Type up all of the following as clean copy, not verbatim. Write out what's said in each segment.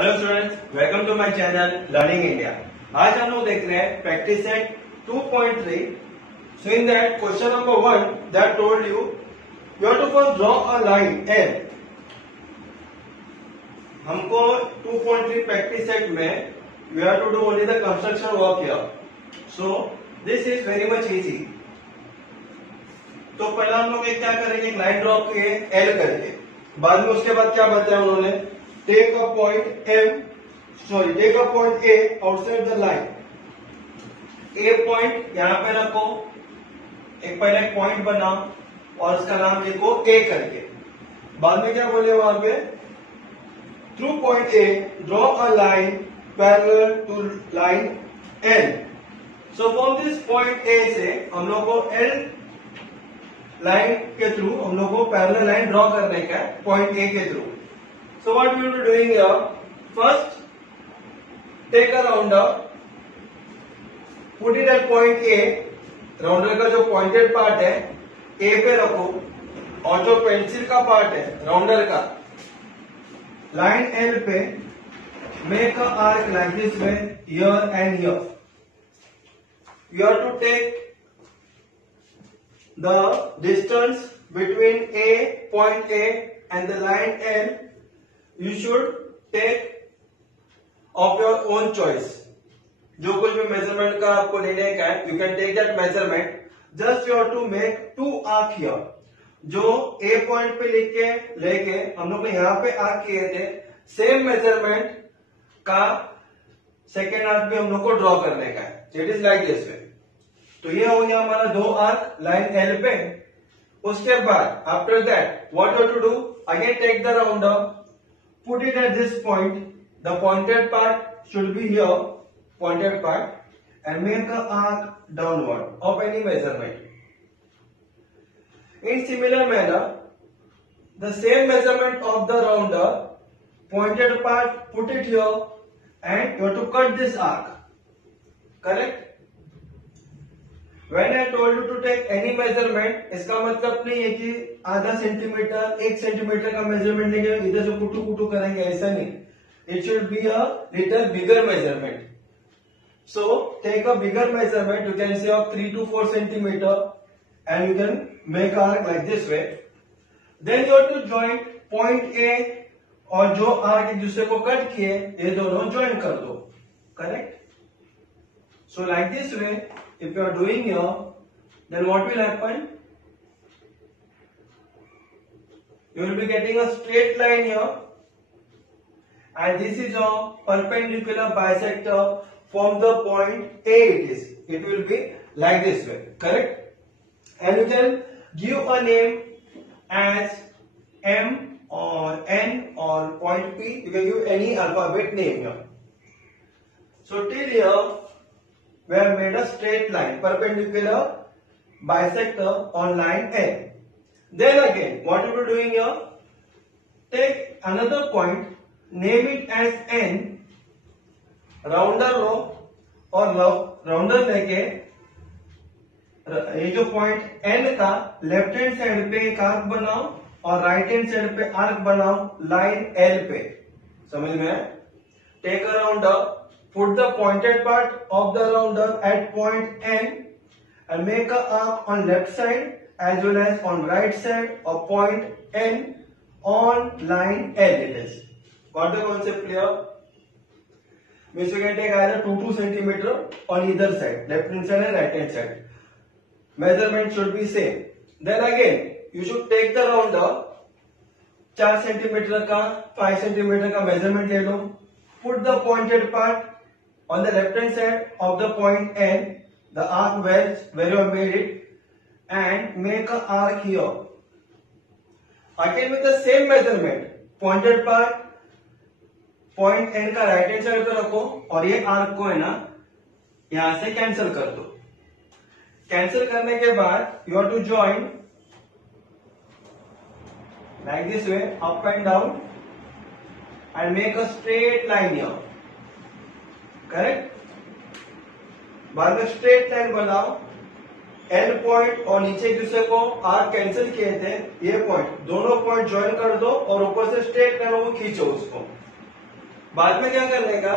Hello students, welcome to my channel learning India. आज हम लोग देख रहे हैं practice set 2.3। So in that question number 1 that told you have to first draw a line L. हमको 2.3 practice set में we have to do only the construction work here. So this is very much easy. तो पहला हम लोग क्या करेंगे, एक line draw किए एल करके। बाद में उसके बाद क्या बताया उन्होंने, take a point take a point A outside the line। A point यहां पे रखो, एक पहले एक पॉइंट बनाओ और उसका नाम लिखो A करके। बाद में क्या बोले वहां पे, through point A draw a line parallel to line L। So from this point A से हम लोग को L लाइन के थ्रू हम लोग को पैरेलल लाइन ड्रॉ करने का है पॉइंट A के through. So what we will be doing here, first take a rounder, put it at point A। Rounder का जो पॉइंटेड पार्ट है A पे रखो और जो पेंसिल का पार्ट है राउंडर का लाइन L पे make a arc like this way here and here। You have to take the distance between point A and the line L। You should take of your own choice। जो कुछ भी measurement का आपको लेने का है, you can take that measurement. Just you have to make 2 arc here. जो A point पे लिख के लेके हम लोग ने यहाँ पे आर्क किए थे, सेम मेजरमेंट का सेकेंड आर्क भी हम लोग को ड्रॉ करने का है। इट इज लाइक दिस वे। तो ये हो गया हमारा 2 आर्क लाइन एल पे। उसके बाद after that what you to do, again take the rounder, put it at this point, the pointed part should be here, pointed part, and make an arc downward of any measurement। In similar manner, the same measurement of the rounder, pointed part, put it here, and you have to cut this arc, correct? When I told you to take any measurement, इसका मतलब नहीं है कि आधा centimetre 1 centimetre का measurement लेंगे इधर से कुटू कुटू करेंगे, ऐसा नहीं। It should be a little bigger measurement. So take a bigger measurement, you can say of 3 to 4 centimetre and you can make arc like this way. Then you have to join point A और जो arc एक दूसरे को cut किए ये दोनों join कर दो, correct? So like this way if you are doing here, then what will happen, you will be getting a straight line here, and this is a perpendicular bisector from the point A it will be like this way, correct? And you can give a name as M or N or point P, you can give any alphabet name here। So till here we have made a straight line perpendicular bisector on line A। Then again what you will be doing here, take another point, name it as N, rounder लो और rounder लेके ये जो point N का left hand side पे एक arc बनाओ और राइट हैंड साइड पे आर्क बनाओ लाइन L पे। समझ में? Take a rounder, put the pointed part of the rounder at point N and make a arc on left side as well as on right side of point N on line L it is। Got the concept clear? Means you can take either 2 centimeter on either side, left hand side and right hand side। Measurement should be same। Then again you should take the rounder, 4 centimeter का 5 centimeter का measurement ले लो, put the pointed part on the left hand side of the point N, the arc where you have made it, and make an arc here। Again with the same measurement, pointed part point N का right hand side पे रखो और ये arc को है ना यहां से कैंसिल कर दो। कैंसिल करने के बाद you have to join like this way up and down and make a straight line here, correct? बाद में स्ट्रेट लाइन बनाओ, एल पॉइंट और नीचे एक दूसरे को आर्क कैंसिल किए थे, ये पॉइंट दोनों पॉइंट ज्वाइन कर दो और ऊपर से स्ट्रेट लाइन को खींचो उसको। बाद में क्या करने का,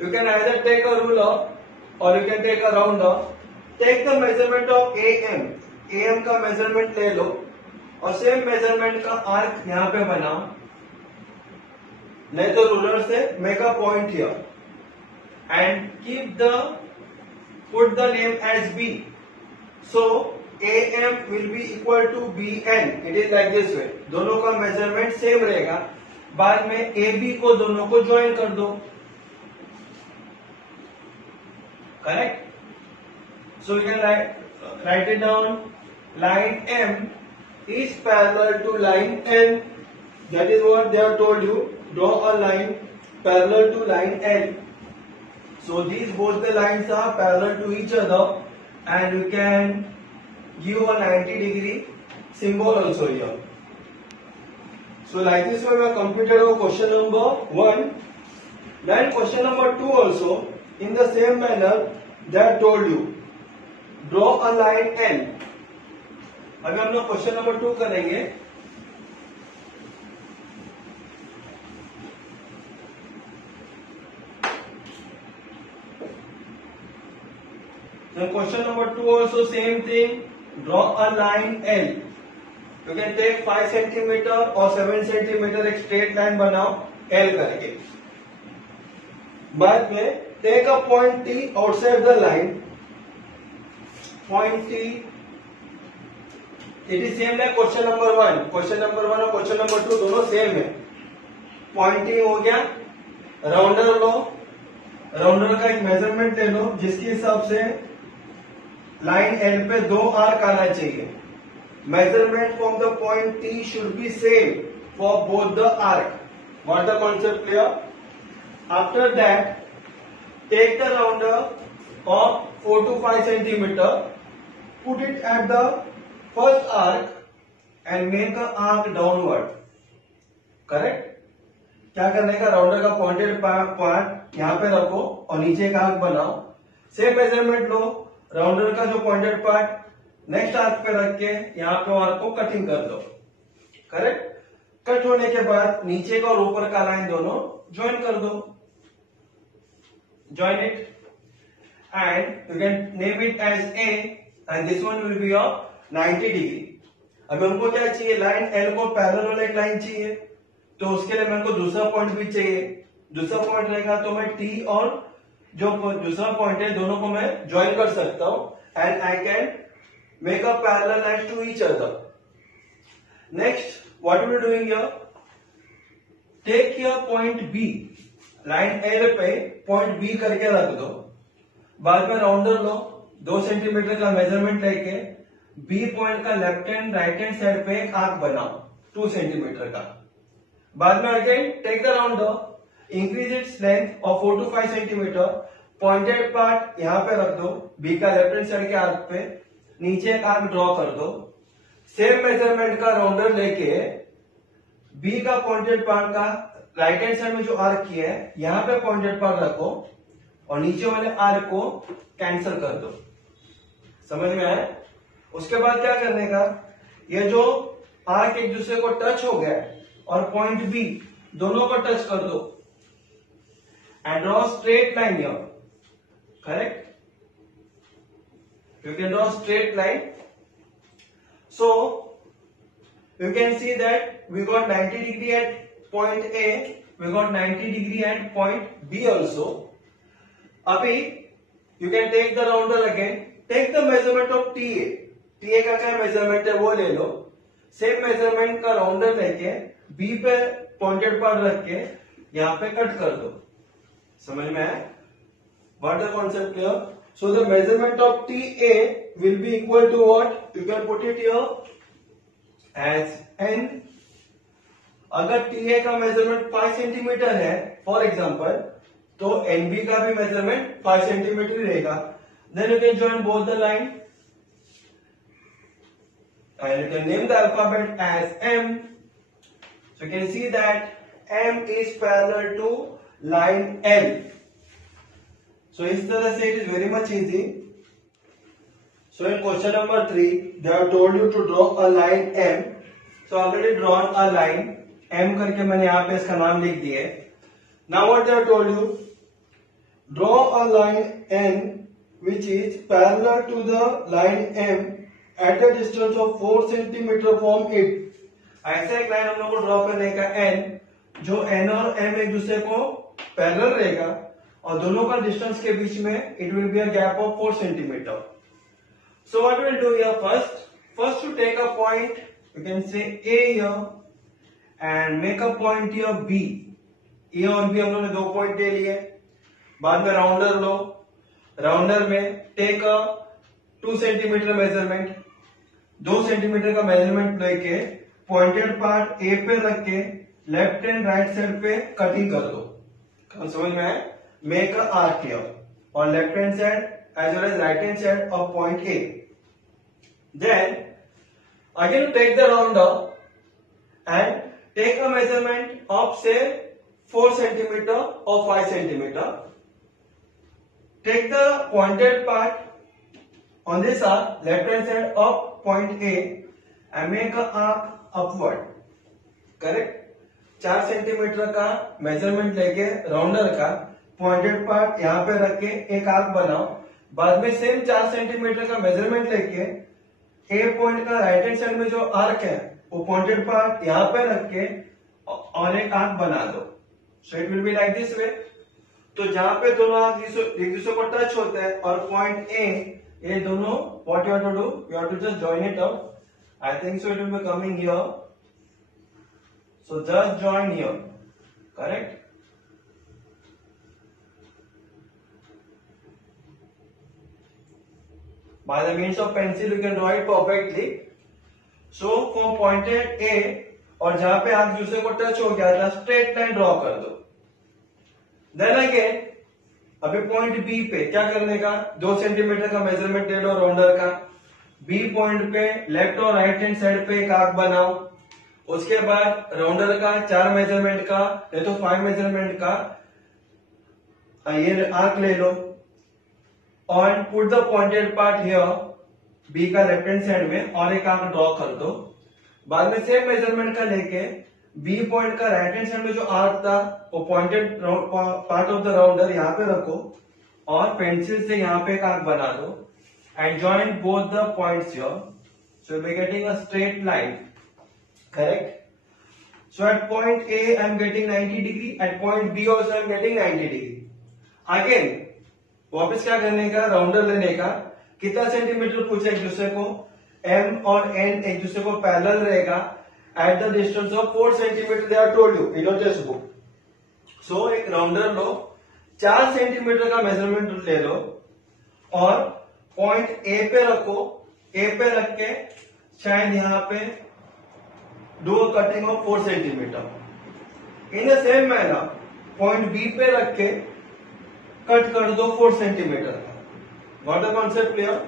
you can either take a ruler और you can take a rounder, take the measurement of M का मेजरमेंट ले लो और सेम मेजरमेंट का आर्क यहां पे बनाओ, नहीं तो रूलर से make a point here and put the name as B. So AM will be equal to BN. It is like this way. दोनों का मेजरमेंट सेम रहेगा. बाद में AB को दोनों को ज्वाइन कर दो. Correct? So you can write it down. Line M is parallel to line N. That is what they have told you. Draw a line parallel to line N. So these both the lines are parallel to each other and you can give a 90-degree symbol also here. So like this way we have completed our question number 1. Then question number 2 also in the same manner that told you. Draw a line N. अभी हम लोग question number 2 करेंगे. So question number 2 also same thing. Draw a line L. You can take 5 centimeter or 7 centimeter एक straight line बनाओ L करके. बाद में take a point T outside the line. Point T. It is same like question number 1. Question number 1 और question number 2 दोनों same है. Point T हो गया. राउंडर लो. राउंडर का एक मेजरमेंट ले लो जिसके हिसाब से लाइन एल पे 2 आर्क आना चाहिए. Measurement from the point T should be same for both the arc. What the concept clear? After that take the rounder of 4 to 5 centimeter, put it at the first arc and make a arc downward. Correct? क्या करने का, rounder का pointed part यहां पे रखो और नीचे एक आर्क बनाओ. सेम मेजरमेंट लो, राउंडर का जो पॉइंटेड पार्ट नेक्स्ट आर्क पे रख के यहां पे आर्क को कटिंग कर दो. करेक्ट? कट होने के बाद नीचे का और ऊपर का लाइन दोनों ज्वाइन कर दो. Join it and you can name it as A and this one will be of 90-degree. अब हमको क्या चाहिए, लाइन एल को पैरेलल वाला एक लाइन चाहिए, तो उसके लिए मेरे को दूसरा पॉइंट भी चाहिए. दूसरा पॉइंट रहेगा तो मैं टी और जो दूसरा पॉइंट है दोनों को मैं ज्वाइन कर सकता हूं and I can make a parallel line to each other. Next what we are doing here, take your point B. Line L पे पॉइंट बी करके रख दो. बाद में राउंडर लो, 2 सेंटीमीटर का मेजरमेंट लेके बी पॉइंट का left hand right hand side पे एक आर्क बनाओ 2 सेंटीमीटर का. बाद में again take the rounder, increase its length of 4 to 5 centimetre. Pointed part यहां पे रख दो, बी का लेफ्ट हैंड साइड के आर्क पे, नीचे एक आर्क ड्रॉ कर दो. सेम मेजरमेंट का राउंडर लेके बी का पॉइंटेड पार्ट का राइट हैंड साइड में जो आर्क किया है यहां पे पॉइंटेड पार्ट रखो और नीचे वाले आर्क को कैंसिल कर दो. समझ में आया? उसके बाद क्या करने का, ये जो आर्क एक दूसरे को टच हो गया और पॉइंट बी दोनों को टच कर दो and draw straight line here. Correct? You can draw straight line. So you can see that we got 90-degree at point A, we got 90-degree at point B also. Abhi you can take the rounder again, take the measurement of TA. TA का क्या measurement है वो ले लो. Same measurement का rounder लेके B पे pointed part रख के यहां पे कट कर दो. समझ में आया? What the concept here? So the measurement of TA will be equal to what? You can put it here as N. अगर TA का मेजरमेंट 5 सेंटीमीटर है फॉर एग्जाम्पल, तो NB का भी मेजरमेंट 5 सेंटीमीटर ही रहेगा. Then you can join both the line and you can name the alphabet as M. So you can see that M is parallel to line L. So इस तरह से it is very much easy. So in question number 3, they have told you to draw a line M. So already drawn a line M करके मैंने यहाँ पे इसका नाम लिख दिया है. Now what they have told you, draw a line N which is parallel to the line M at a distance of 4 cm from it. ऐसा एक लाइन हम लोग को ड्रॉ करने का N, जो N और M एक दूसरे को पैरेलल रहेगा और दोनों का डिस्टेंस के बीच में it will be a gap of 4 centimetre. So what we'll do here first to take a point, you can say A here and make a point here B. A और B हम लोग ने 2 point ले लिए. बाद में rounder लो, rounder में take a 2 centimetre measurement, 2 centimetre का मेजरमेंट लेके पॉइंटेड पार्ट ए पे रख के लेफ्ट एंड राइट साइड पे कटिंग कर दो. समझ में आए? Make a arc here on left hand side as well as right hand side of point A. Then again take the rounder and take a measurement of say 4 centimeter or 5 centimeter. Take the pointed part on this arc left hand side of point A and make a arc upward. Correct? 4 centimetre का measurement लेके rounder का pointed part यहाँ पे रख के एक arc बनाओ. बाद में सेम 4 सेंटीमीटर का मेजरमेंट लेके ए पॉइंट का राइट हैंड साइड में जो आर्क है वो पॉइंटेड पार्ट यहाँ पे रख के और एक आर्क बना दो. सो it will be like this वे. तो जहां पे दोनों आर्क एक दूसरे को टच होते हैं और पॉइंट ए ये दोनों what you have to do, you have to just join it up. I think so it will be coming here. So just join here. Correct? By the means of pencil you can draw it perfectly. So from pointed A और जहां पे arc दूसरे को touch हो गया था straight line draw कर दो. देन अगेन अभी पॉइंट बी पे क्या करने का, 2 सेंटीमीटर का मेजरमेंट ले लो राउंडर का. बी पॉइंट पे लेफ्ट और राइट हैंड साइड पे एक आर्क बनाओ. उसके बाद राउंडर का 4 मेजरमेंट का नहीं तो 5 मेजरमेंट का ये आर्क ले लो और put the pointed part here B का लेफ्ट हैंड साइड में और एक आर्क ड्रॉ कर दो. बाद में सेम मेजरमेंट का लेके बी पॉइंट का राइट हैंड साइड में जो आर्क था वो pointed part of the rounder यहाँ पे रखो और पेंसिल से यहाँ पे एक आर्क बना दो and join both the points here. So we getting a straight line. Correct? So at point A I am getting 90 degree, at point B also I am getting 90 degree. Again वापस क्या करने का, rounder लेने का. कितना centimetre पूछे एक दूसरे को, एम और एन एक दूसरे को पैरेलल रहेगा at the distance of 4 centimetre. They are told you in your text book. So एक राउंडर लो, 4 सेंटीमीटर का मेजरमेंट ले लो और पॉइंट ए पे रखो. ए पे रख के शायद यहाँ पे do cutting of 4 centimetre. In the same manner point B पे रख के कट कर दो 4 सेंटीमीटर का. What the concept clear?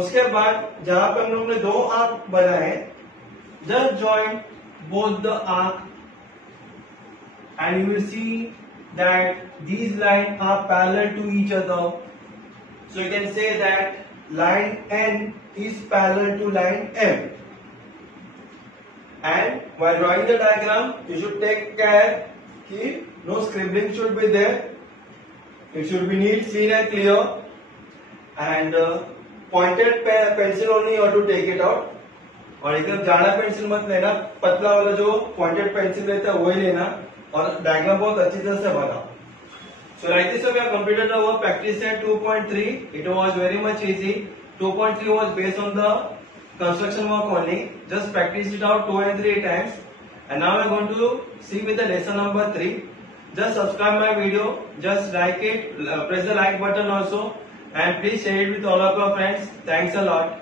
उसके बाद जहां पर हम लोग ने 2 आर्क बनाए, just join both the arc and you will see that these line are parallel to each other. So you can say that line N is parallel to line M. And while drawing the diagram, you should take care कि no scribbling should be there. It should be neat, clean and clear. And pointed pencil only you have to take it out. और एकदम जाड़ा pencil मत लेना, पतला वाला जो pointed pencil रहता है वही लेना और डायग्राम बहुत अच्छी तरह से बनाओ. So like this we have completed our practice set 2.3. It was very much easy. 2.3 was based on the construction work only. Just practice it out 2 and 3 times. And now we are going to see with the lesson number 3. Just subscribe my video. Just like it. Press the like button also. And please share it with all of your friends. Thanks a lot.